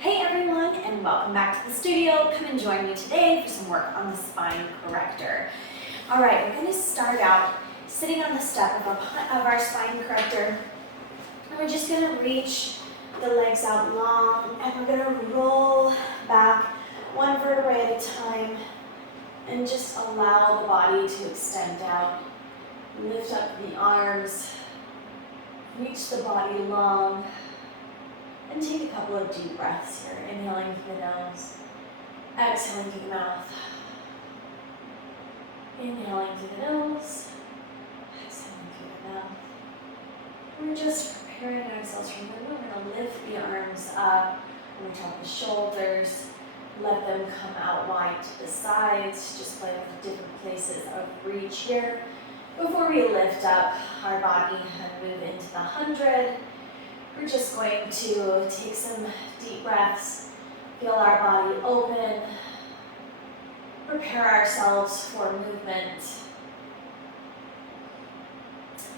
Hey everyone, and welcome back to the studio. Come and join me today for some work on the Spine Corrector. All right, we're going to start out sitting on the step of our Spine Corrector, and we're just going to reach the legs out long, and we're going to roll back one vertebrae at a time, and just allow the body to extend out. Lift up the arms, reach the body long, and take a couple of deep breaths here. Inhaling through the nose, exhaling through the mouth. Inhaling through the nose, exhaling through the mouth. We're just preparing ourselves for the movement. We're going to lift the arms up on the top of the shoulders. Let them come out wide to the sides. Just play with different places of reach here. Before we lift up our body and move into the 100, we're just going to take some deep breaths, feel our body open, prepare ourselves for movement.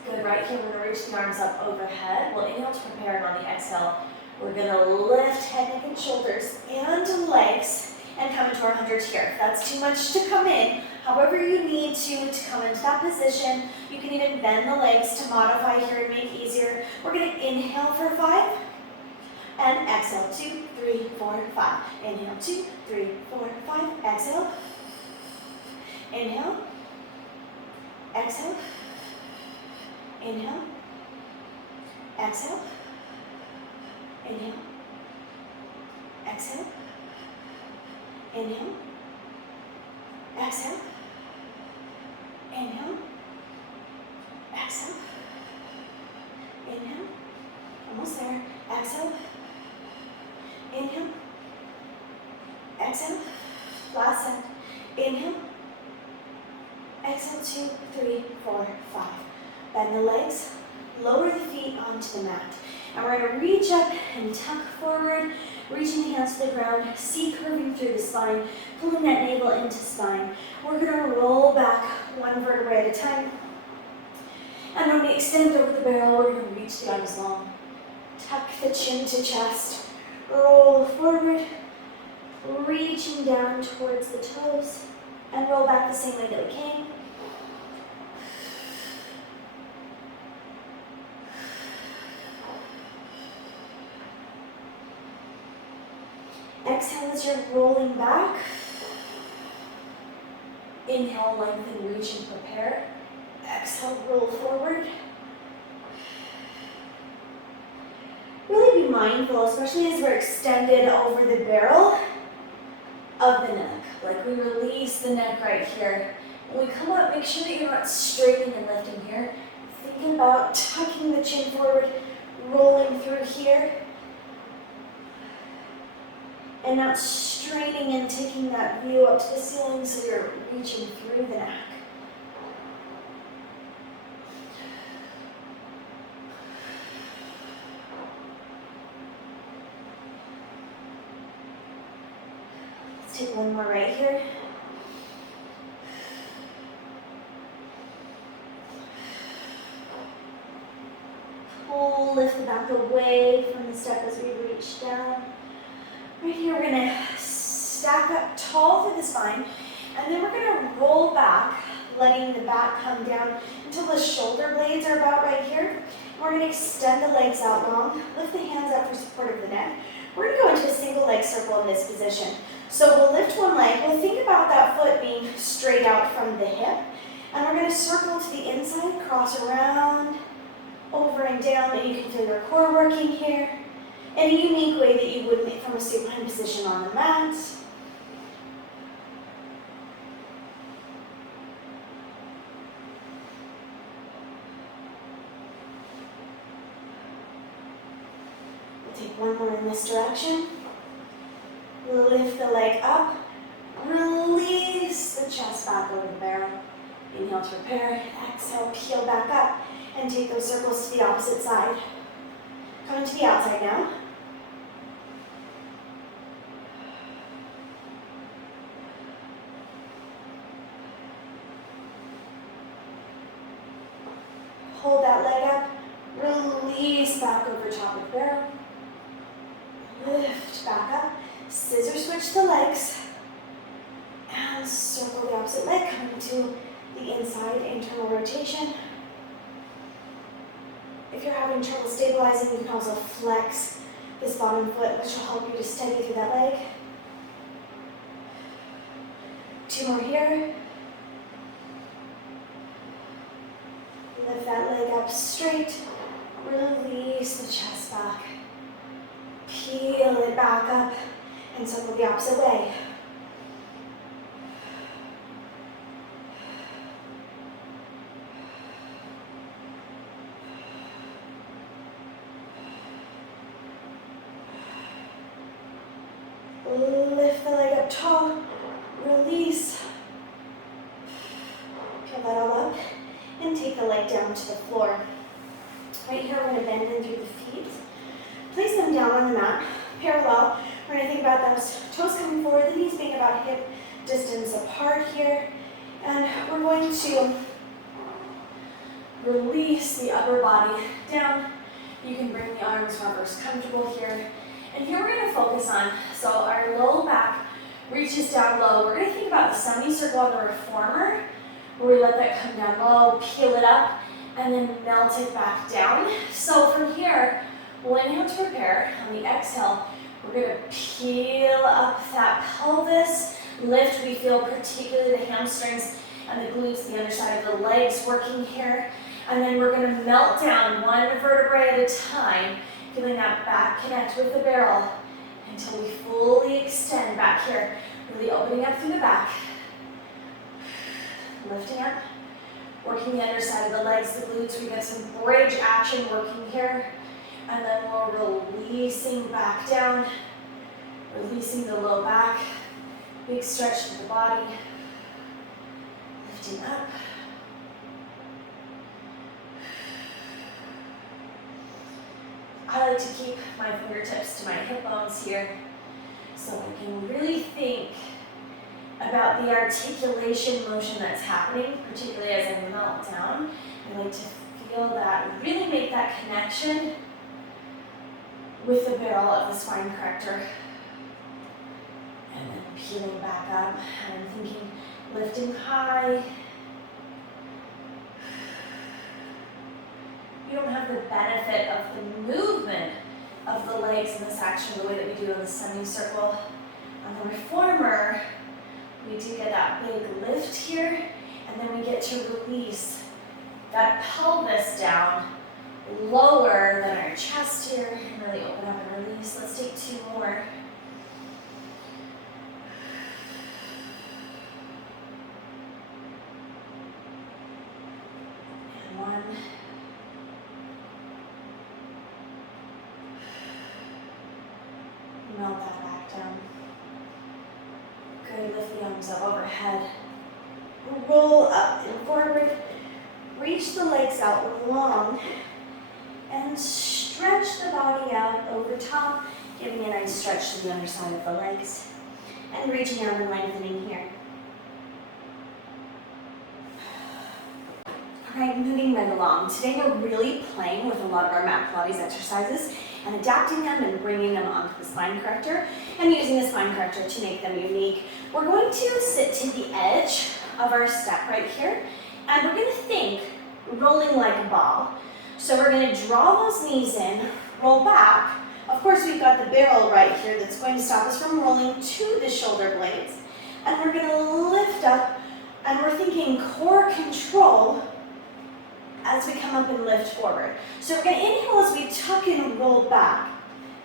Good, right here we're going to reach the arms up overhead. We'll inhale to prepare, and on the exhale, we're going to lift head, neck, and shoulders and legs and come into our 100 here. If that's too much to come in, however you need to come into that position, you can even bend the legs to modify here and make it easier. We're going to inhale for 5 and exhale 2, 3, 4, 5. Inhale 2, 3, 4, 5. Exhale. Inhale. Exhale. Inhale. Exhale. Inhale. Exhale. Inhale. Exhale. Inhale. Exhale. Inhale. Almost there. Exhale. Inhale. Exhale. Last set. Inhale. Exhale 2, 3, 4, 5. Bend the legs. Lower the feet onto the mat. And we're going to reach up and tuck forward, reaching the hands to the ground, C curving through the spine, pulling that navel into spine. We're going to roll back one vertebrae at a time. And when we extend over the barrel, we're going to reach the arms long. Tuck the chin to chest. Roll forward, reaching down towards the toes, and roll back the same way that we came. Exhale as you're rolling back. Inhale, lengthen, reach, and prepare. Exhale, roll forward. Really be mindful, especially as we're extended over the barrel of the neck. Like we release the neck right here. When we come up, make sure that you're not straightening and lifting here. Think about tucking the chin forward, rolling through here. And not straining and taking that view up to the ceiling so you're reaching through the neck. Let's take one more right here. Pull, lift the back away from the step as we reach down. Right here, we're going to stack up tall through the spine, and then we're going to roll back, letting the back come down until the shoulder blades are about right here. We're going to extend the legs out long, lift the hands up for support of the neck. We're going to go into a single leg circle in this position. So we'll lift one leg, we'll think about that foot being straight out from the hip, and we're going to circle to the inside, cross around, over and down, and you can feel your core working here. In a unique way that you would make from a supine position on the mat. We'll take one more in this direction. Lift the leg up. Release the chest back over the barrel. Inhale to prepare. Exhale, peel back up. And take those circles to the opposite side. Coming to the outside now. Hold that leg up, release back over top of the barrel. Lift back up, scissor switch the legs, and circle the opposite leg, coming to the inside, internal rotation. If you're having trouble stabilizing, you can also flex this bottom foot, which will help you to steady through that leg. 2 more here. Lift that leg up straight, release the chest back. Peel it back up and circle the opposite way. Lift the leg up tall, release. Peel that all up and take the leg down to the floor. Right here, we're going to bend in through the feet. Place them down on the mat, parallel. We're going to think about those toes coming forward, the knees being about hip distance apart here. And we're going to release the upper body down. You can bring the arms wherever's comfortable here. And here we're going to focus on, so our low back reaches down low. We're going to think about the semicircle on the reformer, where we let that come down low, peel it up, and then melt it back down. So from here, we'll inhale to prepare. On the exhale, we're going to peel up that pelvis, lift. We feel particularly the hamstrings and the glutes, the underside of the legs working here. And then we're going to melt down one vertebrae at a time, feeling that back connect with the barrel until we fully extend back here, really opening up through the back. Lifting up, working the underside of the legs, the glutes. We get some bridge action working here. And then we're releasing back down, releasing the low back. Big stretch to the body. Lifting up. I like to keep my fingertips to my hip bones here so I can really think about the articulation motion that's happening, particularly as I melt down. I like to feel that, really make that connection with the barrel of the spine corrector. And then peeling back up, and I'm thinking lifting high. You don't have the benefit of the movement of the legs in this action the way that we do in the semicircle. On the reformer, we do get that big lift here, and then we get to release that pelvis down lower than our chest here, and really open up and release. Let's take 2 more. And 1. Melt that back down. Good, lift the arms up overhead. Roll up and forward. Reach the legs out long and stretch the body out over top, giving a nice stretch to the underside of the legs. And reaching out and lengthening here. All right, moving right along. Today we're really playing with a lot of our mat Pilates exercises and adapting them and bringing them onto the spine corrector and using the spine corrector to make them unique. We're going to sit to the edge of our step right here, and we're going to think rolling like a ball. So we're going to draw those knees in, roll back. Of course, we've got the barrel right here that's going to stop us from rolling to the shoulder blades. And we're going to lift up, and we're thinking core control as we come up and lift forward. So we're going to inhale as we tuck and roll back,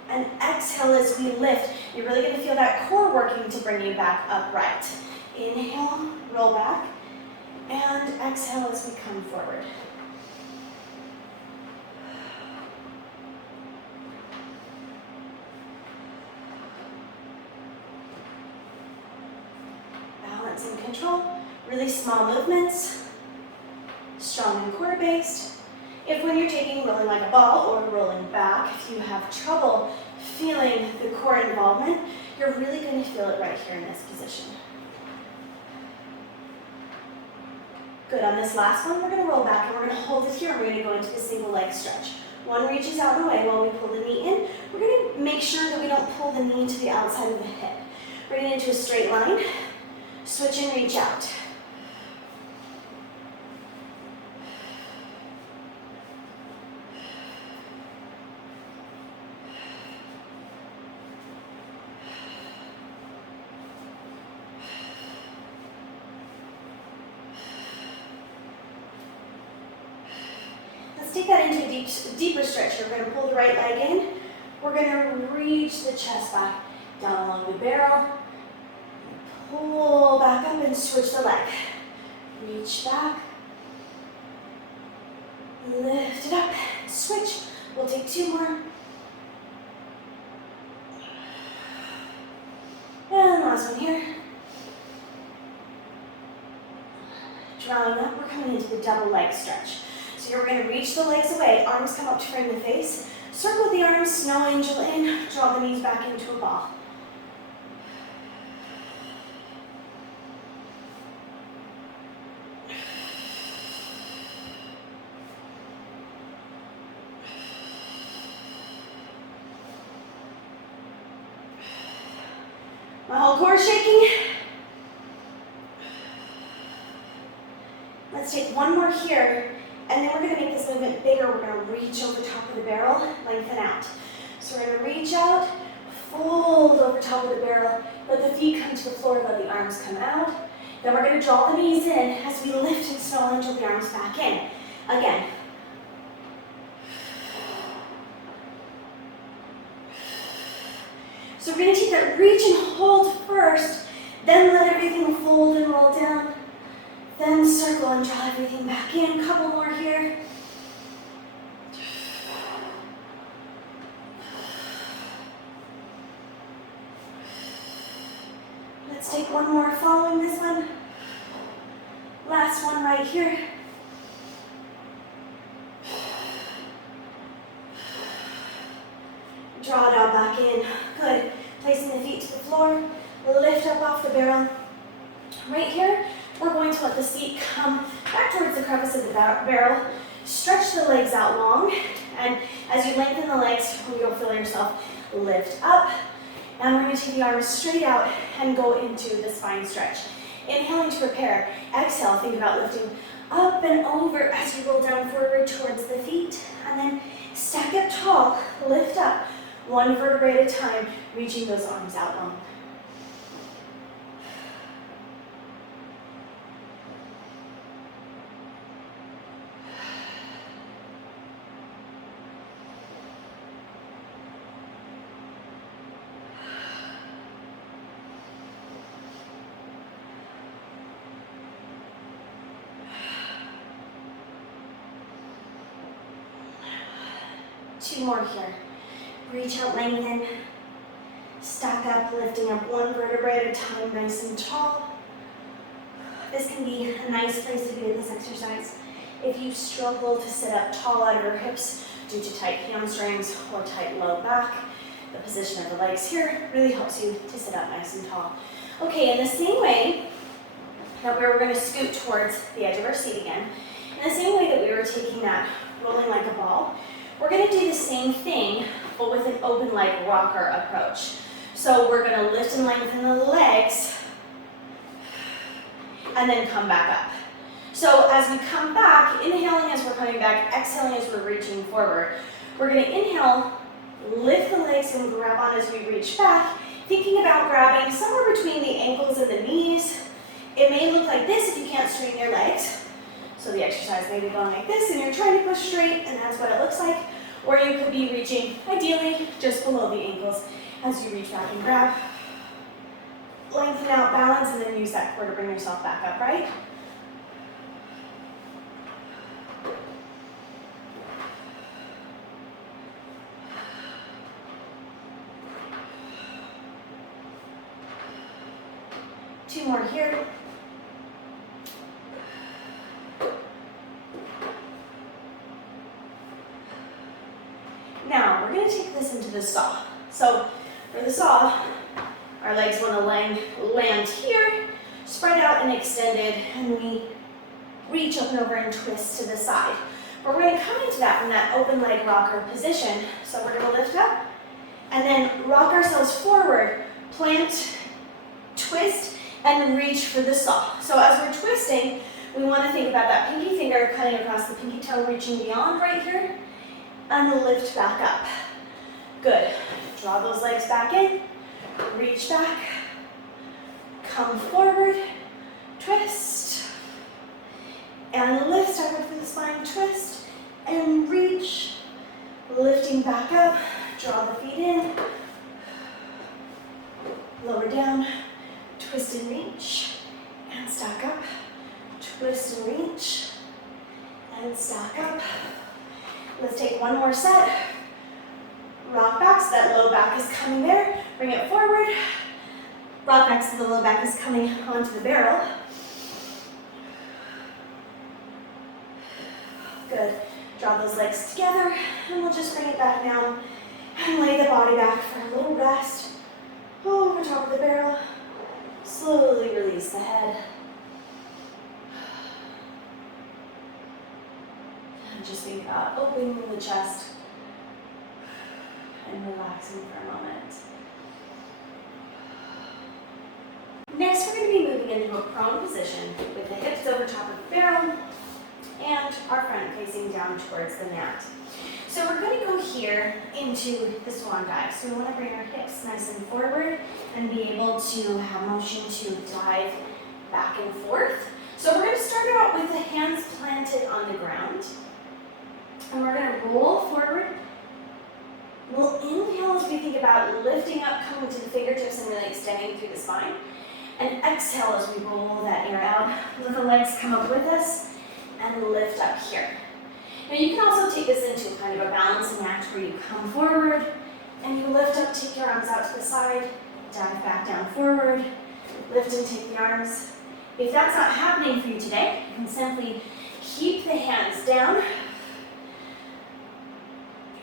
and exhale as we lift. You're really going to feel that core working to bring you back upright. Inhale, roll back, and exhale as we come forward. Balance and control, really small movements. Strong and core based. If when you're taking rolling like a ball or rolling back, if you have trouble feeling the core involvement, you're really going to feel it right here in this position. Good, on this last one, we're going to roll back and we're going to hold it here and we're going to go into the single leg stretch. One reaches out and away while we pull the knee in. We're going to make sure that we don't pull the knee to the outside of the hip. Bring it into a straight line. Switch and reach out. Take that into a deeper stretch. We're going to pull the right leg in. We're going to reach the chest back down along the barrel. Pull back up and switch the leg. Reach back. Lift it up. Switch. We'll take 2 more. And last one here. Drawing up, we're coming into the double leg stretch. So here we're going to reach the legs away, arms come up to frame the face, circle the arms, snow angel in, draw the knees back into a ball. My whole core shaking. Let's take one more here. And then we're going to make this movement bigger. We're going to reach over top of the barrel, lengthen out. So we're going to reach out, fold over top of the barrel, let the feet come to the floor, let the arms come out. Then we're going to draw the knees in as we lift and snow angel the arms back in. Again. So we're going to take that reach and hold first, then let everything fold and roll down. Then circle and draw everything back in. Couple more here. Let's take one more following this one. Last one right here. Draw it out back in. Good. Placing the feet to the floor. Lift up off the barrel. Right here, we're going to let the seat come back towards the crevice of the barrel. Stretch the legs out long, and as you lengthen the legs, you'll feel yourself lift up. And we're going to take the arms straight out and go into the spine stretch. Inhaling to prepare. Exhale, think about lifting up and over as you roll down forward towards the feet. And then stack up tall, lift up, one vertebrae at a time, reaching those arms out long. Two more here. Reach out, lengthen. Stack up, lifting up one vertebrae at a time, nice and tall. This can be a nice place to be in this exercise. If you struggle to sit up tall out of your hips due to tight hamstrings or tight low back, the position of the legs here really helps you to sit up nice and tall. Okay, in the same way that we're going to scoot towards the edge of our seat again, in the same way that we were taking that rolling like a ball, we're going to do the same thing, but with an open leg rocker approach. So we're going to lift and lengthen the legs, and then come back up. So as we come back, inhaling as we're coming back, exhaling as we're reaching forward, we're going to inhale, lift the legs and grab on as we reach back, thinking about grabbing somewhere between the ankles and the knees. It may look like this if you can't straighten your legs. So the exercise may be going like this, and you're trying to push straight, and that's what it looks like. Or you could be reaching, ideally, just below the ankles as you reach back and grab. Lengthen out, balance, and then use that core to bring yourself back up, right? Two more here. Now, we're going to take this into the saw. So, for the saw, our legs want to land here, spread out and extended, and we reach up and over and twist to the side. We're going to come into that from that open leg rocker position. So we're going to lift up and then rock ourselves forward, plant, twist, and reach for the saw. So as we're twisting, we want to think about that pinky finger cutting across the pinky toe, reaching beyond right here, and lift back up. Good. Draw those legs back in, reach back, come forward, twist, and lift, step up through the spine, twist, and reach, lifting back up, draw the feet in, lower down, twist and reach, and stack up, twist and reach, and stack up. Let's take one more set. Rock back so that low back is coming there. Bring it forward. Rock back so the low back is coming onto the barrel. Good. Draw those legs together, and we'll just bring it back down and lay the body back for a little rest. Over top of the barrel. Slowly release the head. And just think about opening the chest and relaxing for a moment. Next, we're going to be moving into a prone position with the hips over top of the barrel and our front facing down towards the mat. So we're going to go here into the swan dive. So we want to bring our hips nice and forward and be able to have motion to dive back and forth. So we're going to start out with the hands planted on the ground. And we're going to roll forward. We'll inhale as we think about lifting up, coming to the fingertips and really extending through the spine. And exhale as we roll that air out. Let the legs come up with us and lift up here. Now you can also take this into kind of a balancing act where you come forward and you lift up, take your arms out to the side, dive back down forward, lift and take the arms. If that's not happening for you today, you can simply keep the hands down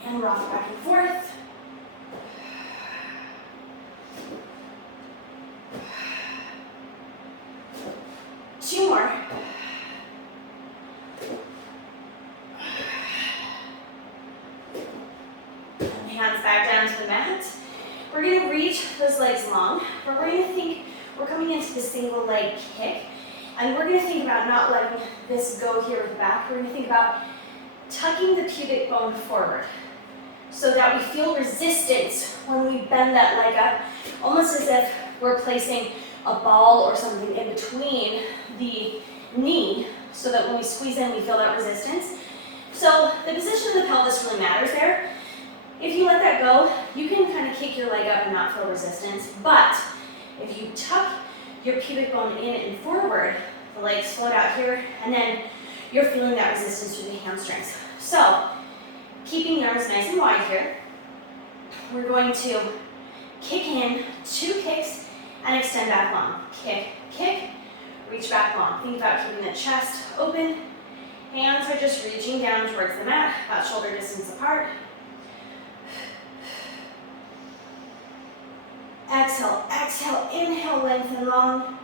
and rock back and forth. Two more. And hands back down to the mat. We're going to reach those legs long, but we're going to think we're coming into the single leg kick, and we're going to think about not letting this go here with the back. We're going to think about tucking the pubic bone forward so that we feel resistance when we bend that leg up, almost as if we're placing a ball or something in between the knee so that when we squeeze in, we feel that resistance. So the position of the pelvis really matters there. If you let that go, you can kind of kick your leg up and not feel resistance, but if you tuck your pubic bone in and forward, the legs float out here, and then you're feeling that resistance through the hamstrings. So, keeping the arms nice and wide here, we're going to kick in, 2 kicks, and extend back long. Kick, kick, reach back long. Think about keeping the chest open. Hands are just reaching down towards the mat, about shoulder distance apart. Exhale, exhale, inhale, lengthen long.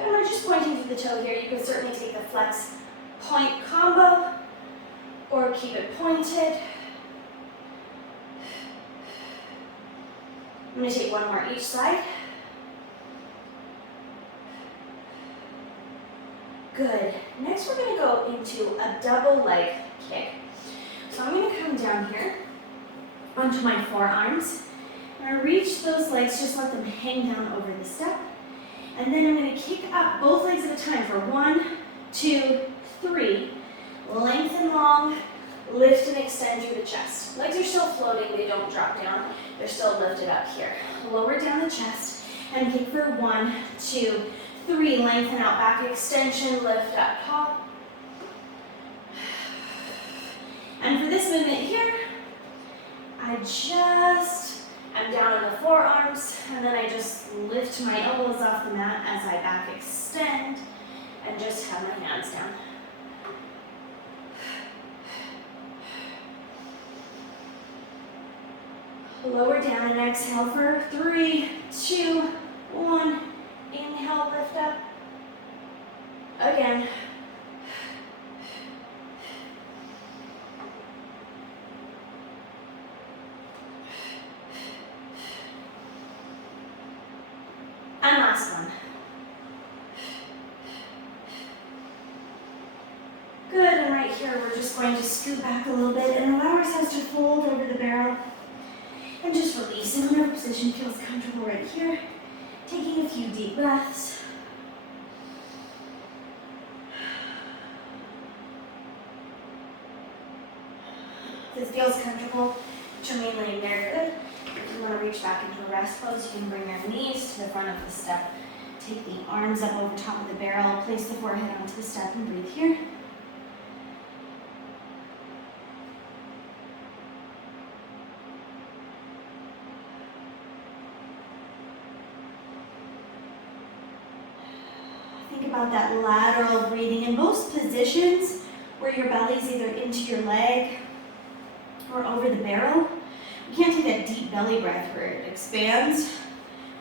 And we're just pointing to the toe here. You can certainly take the flex point combo or keep it pointed. I'm going to take one more each side. Good. Next we're going to go into a double leg kick. So I'm going to come down here onto my forearms. I'm going to reach those legs, just let them hang down over the step. And then I'm going to kick up both legs at a time for 1, 2, 3. Lengthen long, lift and extend through the chest. Legs are still floating, they don't drop down. They're still lifted up here. Lower down the chest and kick for 1, 2, 3, lengthen out, back extension, lift up top. And for this movement here, I'm down on the forearms, and then I just lift my elbows off the mat as I back extend, and just have my hands down. Lower down and exhale for 3, 2, 1. Inhale, lift up. Again. And last one. Good, and right here we're just going to scoot back a little bit and allow ourselves to fold over the barrel and just release in whatever position feels comfortable right here. Taking a few deep breaths. If this feels comfortable, remain laying there, good. If you want to reach back into a rest pose, you can bring your knees to the front of the step. Take the arms up over top of the barrel, place the forehead onto the step and breathe here. Think about that lateral breathing in both positions where your belly's either into your leg or over the barrel. You can't take that deep belly breath where it expands.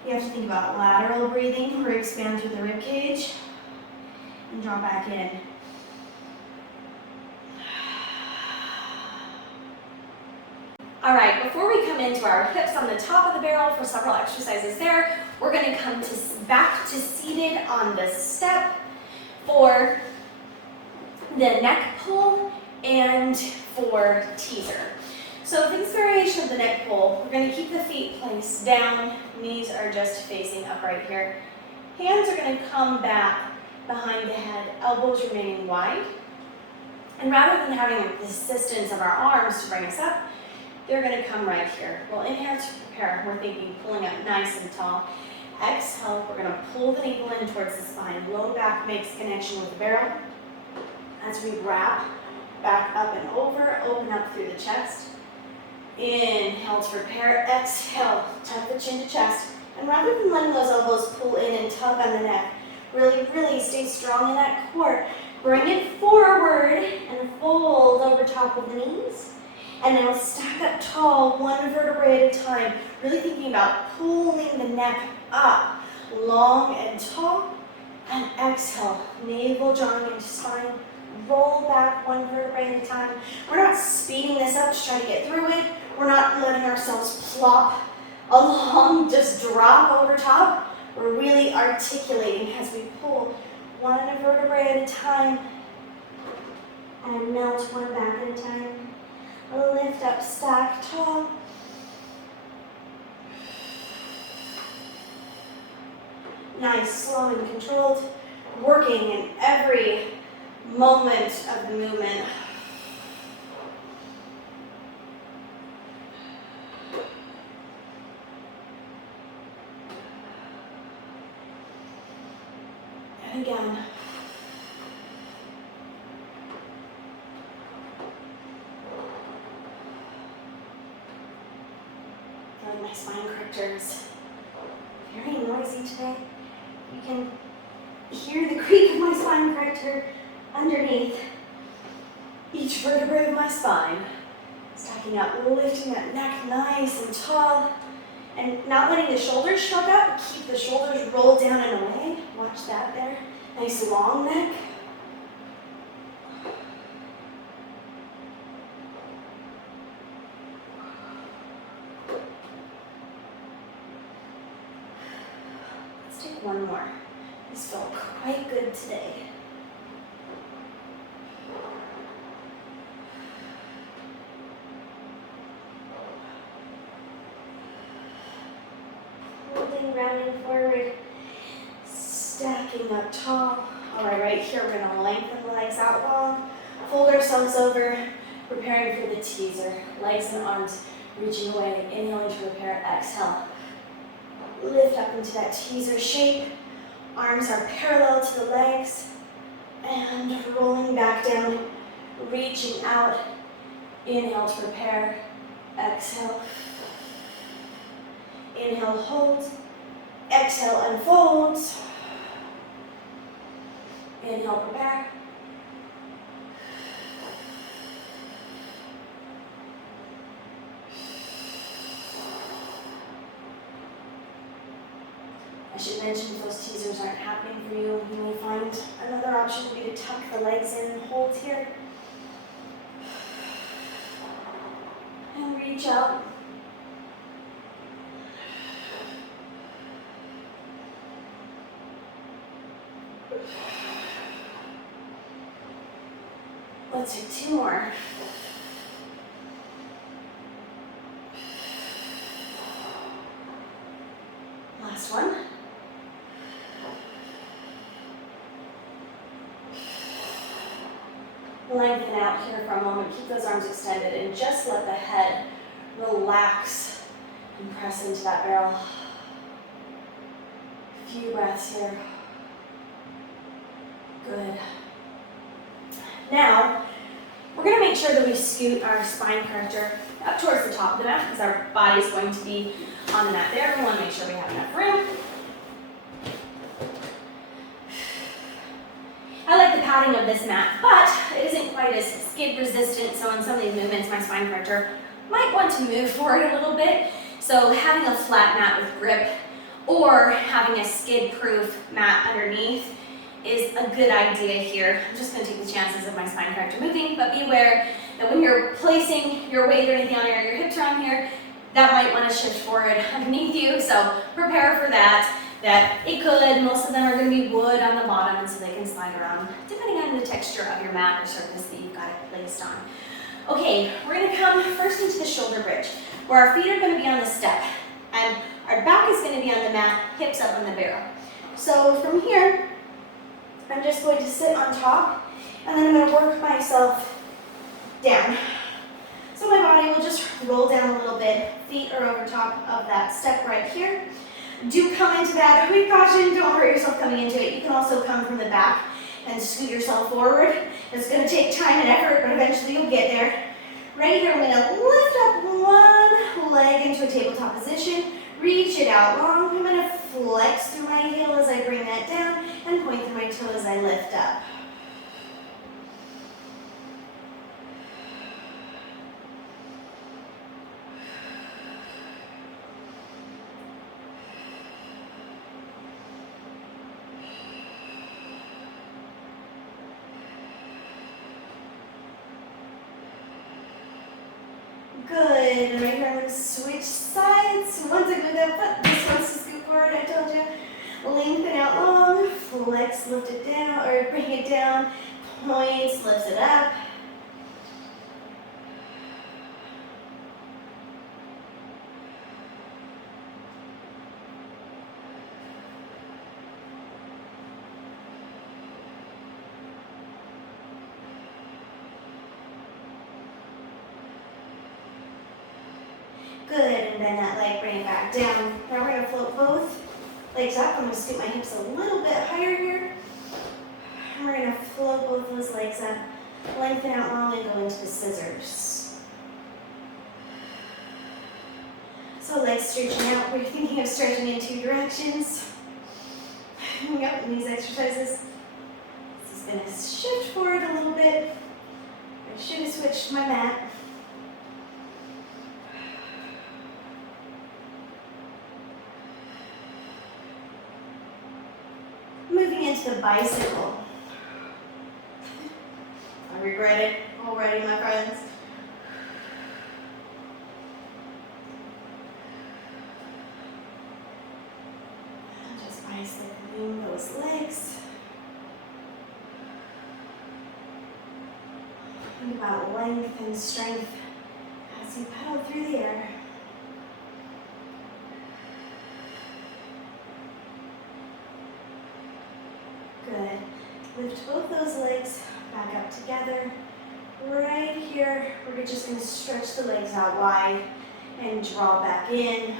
You have to think about lateral breathing where it expands through the rib cage and draw back in. All right, before we come into our hips on the top of the barrel for several exercises there, we're going to come back to seated on the step for the neck pull and for teaser. So for this variation of the neck pull, we're going to keep the feet placed down, knees are just facing upright here. Hands are going to come back behind the head, elbows remaining wide. And rather than having the assistance of our arms to bring us up, they're going to come right here. We'll inhale to prepare. We're thinking pulling up nice and tall. Exhale, we're going to pull the navel in towards the spine. Low back makes connection with the barrel. As we wrap back up and over, open up through the chest. Inhale to prepare. Exhale, tuck the chin to chest. And rather than letting those elbows pull in and tug on the neck, really stay strong in that core. Bring it forward and fold over top of the knees. And now stack up tall, one vertebrae at a time. Really thinking about pulling the neck up, long and tall. And exhale, navel drawing into spine. Roll back one vertebrae at a time. We're not speeding this up to try to get through it. We're not letting ourselves plop along, just drop over top. We're really articulating as we pull one vertebrae at a time. And melt one back at a time. Lift up, stack tall. Nice, slow and controlled. Working in every moment of the movement. And again. My spine corrector is very noisy today. You can hear the creak of my spine corrector underneath each vertebrae of my spine. Stacking up, lifting that neck nice and tall, and not letting the shoulders shrug up. Keep the shoulders rolled down and away. Watch that there. Nice long neck. One more. This felt quite good today. Holding, rounding forward, stacking up tall. All right here we're going to lengthen the legs out long, fold ourselves over, preparing for the teaser. Legs and arms reaching away, inhaling to prepare, exhale. Lift up into that teaser shape. Arms are parallel to the legs. And rolling back down, reaching out. Inhale to prepare. Exhale. Inhale, hold. Exhale, unfold. Inhale, prepare. should mention if those teasers aren't happening for you, you may find another option would be to tuck the legs in and hold here. And reach out. Let's do 2 more. Last one. Lengthen out here for a moment. Keep those arms extended and just let the head relax and press into that barrel. A few breaths here. Good. Now, we're going to make sure that we scoot our spine corrector up towards the top of the mat because our body is going to be on the mat there. We want to make sure we have enough room. I like the padding of this mat, but it isn't quite as skid resistant, so in some of these movements, my spine corrector might want to move forward a little bit. So having a flat mat with grip or having a skid-proof mat underneath is a good idea here. I'm just going to take the chances of my spine corrector moving, but be aware that when you're placing your weight or anything on here, your hips are on here, that might want to shift forward underneath you, so prepare for that. That it could, most of them are going to be wood on the bottom, and so they can slide around, depending on the texture of your mat or surface that you've got it placed on. Okay, we're going to come first into the shoulder bridge, where our feet are going to be on the step, and our back is going to be on the mat, hips up on the barrel. So from here, I'm just going to sit on top, and then I'm going to work myself down. So my body will just roll down a little bit, feet are over top of that step right here. Do come into that with caution, don't hurt yourself coming into it. You can also come from the back and scoot yourself forward. It's going to take time and effort, but eventually you'll get there. Right here, I'm going to lift up one leg into a tabletop position, reach it out long. I'm going to flex through my heel as I bring that down and point through my toe as I lift up. Good, and right here I'm going to switch sides. Once I move that foot, this wants to scoot forward, I told you. Lengthen out long, flex, lift it down, or bring it down, points, lifts it up. Good, and bend that leg, bring it back down. Now we're going to float both legs up. I'm going to scoot my hips a little bit higher here. And we're going to float both those legs up, lengthen out long, and go into the scissors. So legs stretching out. We're thinking of stretching in 2 directions. Yep, in these exercises. This is going to shift forward a little bit. I should have switched my mat. Moving into the bicycle. I regret it already, my friends. Just bicycling those legs. Think about length and strength as you pedal through the air. Good. Lift both those legs back up together. Right here, we're just going to stretch the legs out wide and draw back in.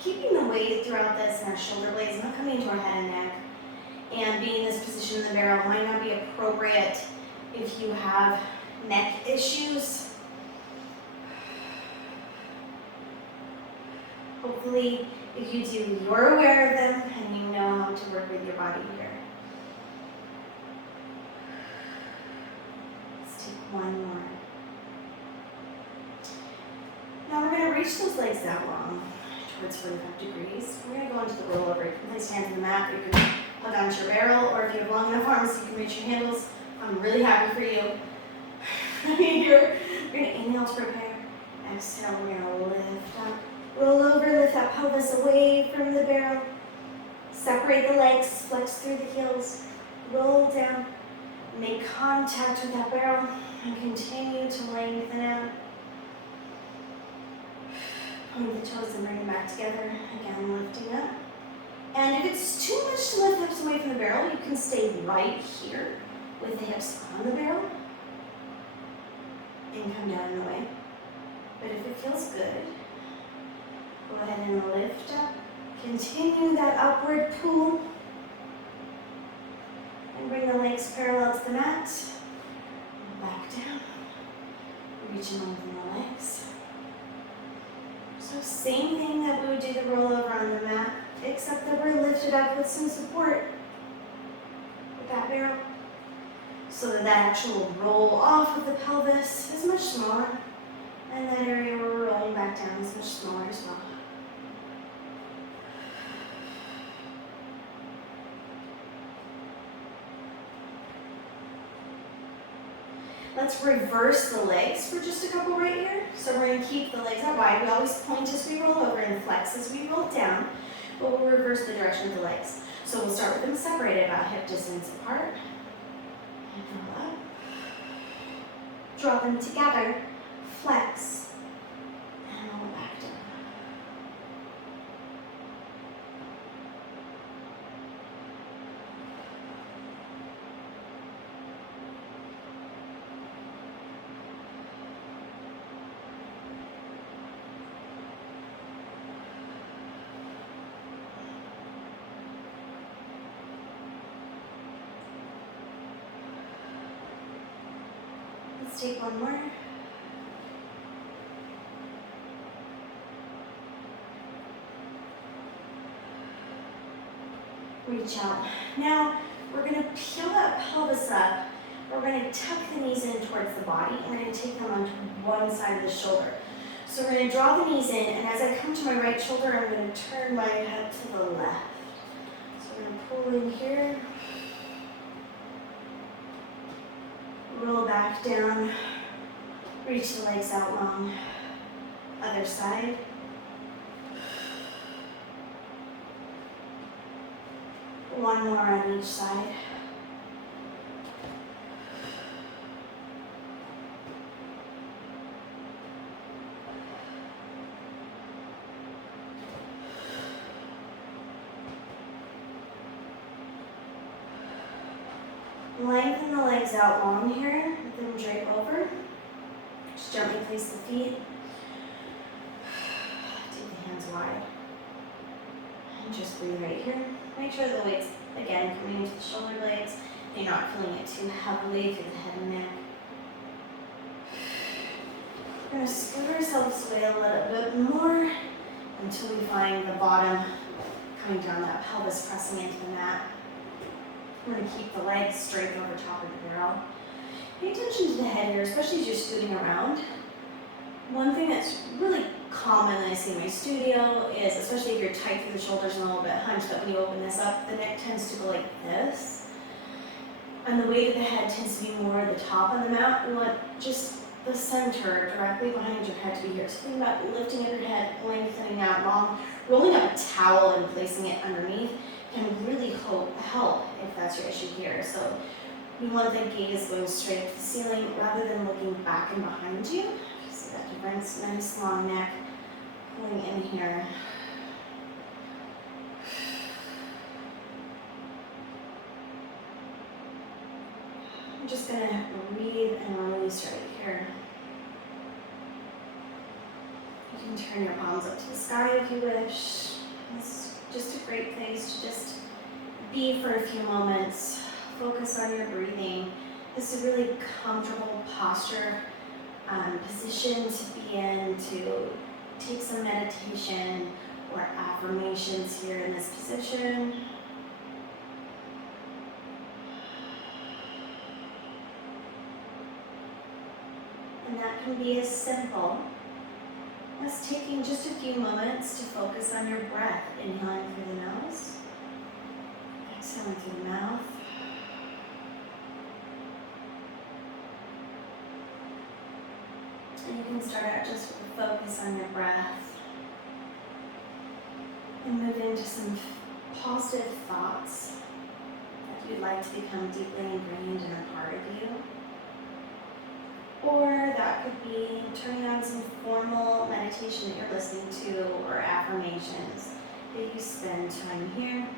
Keeping the weight throughout this in our shoulder blades, not coming into our head and neck. And being in this position in the barrel might not be appropriate if you have neck issues. Hopefully, if you do, you're aware of them and you know how to work with your body here. Let's take One more. Now we're going to reach those legs out long towards 45 degrees. We're going to go into the rollover. You can place your hands on the mat, or you can hug onto your barrel, or if you have long enough arms, you can reach your handles. I'm really happy for you. We're going to inhale to prepare. Exhale, we're going to lift up. Roll over, lift that pelvis away from the barrel. Separate the legs, flex through the heels. Roll down. Make contact with that barrel and continue to lengthen out. Point the toes and bring them back together. Again, lifting up. And if it's too much to lift hips away from the barrel, you can stay right here with the hips on the barrel and come down and away. But if it feels good, go ahead and lift up. Continue that upward pull. And bring the legs parallel to the mat. And back down. Reach and lengthen the legs. So same thing that we would do the rollover on the mat, except that we're lifted up with some support with that barrel. So that actual roll off of the pelvis is much smaller. And that area where we're rolling back down is much smaller as well. Let's reverse the legs for just a couple right here. So we're going to keep the legs out wide. We always point as we roll over and flex as we roll down, but we'll reverse the direction of the legs. So we'll start with them separated about hip distance apart. And roll up. Draw them together, flex, and roll back down. Let's take one more. Reach out. Now, we're going to peel that pelvis up. We're going to tuck the knees in towards the body, and we're going to take them onto one side of the shoulder. So we're going to draw the knees in, and as I come to my right shoulder, I'm going to turn my head to the left. So we're going to pull in here. Roll back down. Reach the legs out long. Other side. One more on each side. Lengthen the legs out long here. Let them drape over. Just gently place the feet. Take the hands wide. And just breathe right here. Make sure the weight's, again, coming into the shoulder blades. You're not feeling it too heavily through the head and neck. We're going to scoot ourselves away a little bit more until we find the bottom coming down, that pelvis pressing into the mat. We're going to keep the legs straight over top of the barrel. Pay attention to the head here, especially as you're scooting around. One thing that's really common that I see in my studio is, especially if you're tight through the shoulders and a little bit hunched, that when you open this up, the neck tends to go like this. And the weight of the head tends to be more at the top of the mat. We want just the center directly behind your head to be here. So think about lifting up your head, lengthening out long, rolling up a towel and placing it underneath can really help if that's your issue here. So we want the gaze going straight to the ceiling rather than looking back and behind you. See that difference? Nice long neck. Pulling in here. I'm just going to breathe and release right here. You can turn your palms up to the sky if you wish. It's just a great place to just be for a few moments. Focus on your breathing. This is a really comfortable posture, position to be in, to take some meditation or affirmations here in this position. And that can be as simple as taking just a few moments to focus on your breath, inhaling through the nose, exhaling through the mouth. And you can start out just with a focus on your breath and move into some positive thoughts that you'd like to become deeply ingrained and a part of you. Or that could be turning on some formal meditation that you're listening to or affirmations that you spend time here.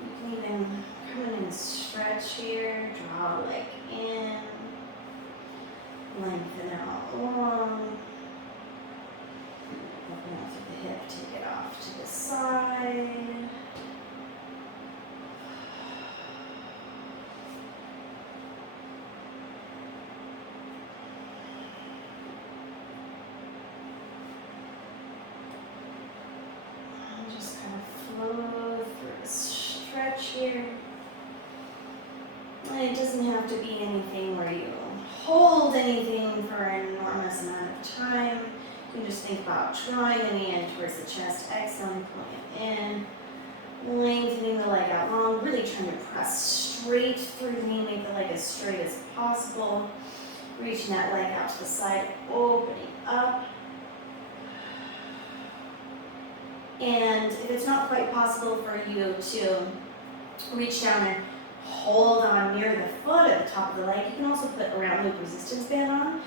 You can even come in and stretch here, draw a leg in, lengthen out long, open up through the hip, take it off to the side. Flow through a stretch here. And it doesn't have to be anything where you hold anything for an enormous amount of time. You can just think about drawing the knee in towards the chest, exhaling, pulling it in, lengthening the leg out long, really trying to press straight through the knee, make the leg as straight as possible. Reaching that leg out to the side, opening up. And if it's not quite possible for you to reach down and hold on near the foot at the top of the leg, you can also put a round loop resistance band on and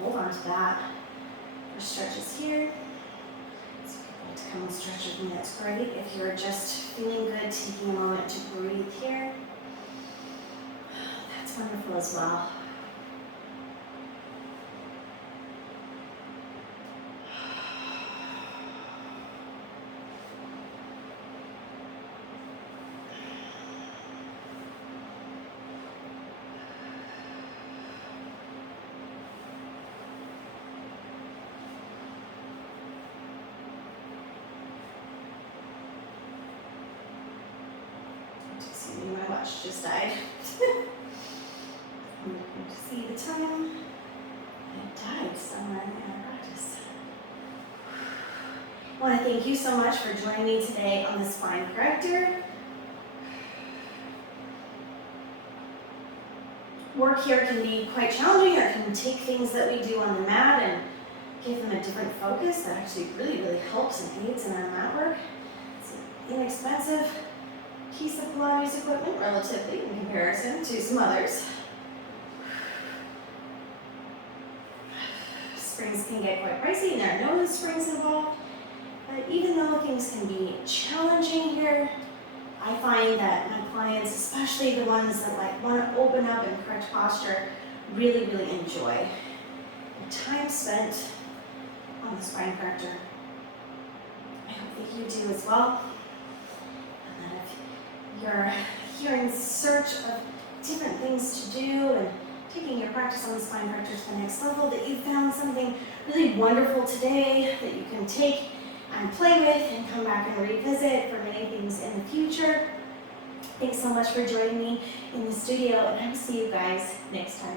hold on to that for stretches here. So if you'd like to come and stretch with me, that's great. If you're just feeling good, taking a moment to breathe here, that's wonderful as well. My watch just died. I'm looking to see the time. It died somewhere in my practice. I want to thank you so much for joining me today on the Spine Corrector. Work here can be quite challenging, or can take things that we do on the mat and give them a different focus that actually really helps and aids in our mat work. It's an inexpensive piece of Pilates equipment, relatively, in comparison to some others. Springs can get quite pricey, and there are no springs involved. But even though things can be challenging here, I find that my clients, especially the ones that want to open up and correct posture, really enjoy the time spent on the Spine Corrector. I hope that you do as well. You're here in search of different things to do and taking your practice on the Spine Corrector to the next level, that you found something really wonderful today that you can take and play with and come back and revisit for many things in the future. Thanks so much for joining me in the studio, and I will see you guys next time.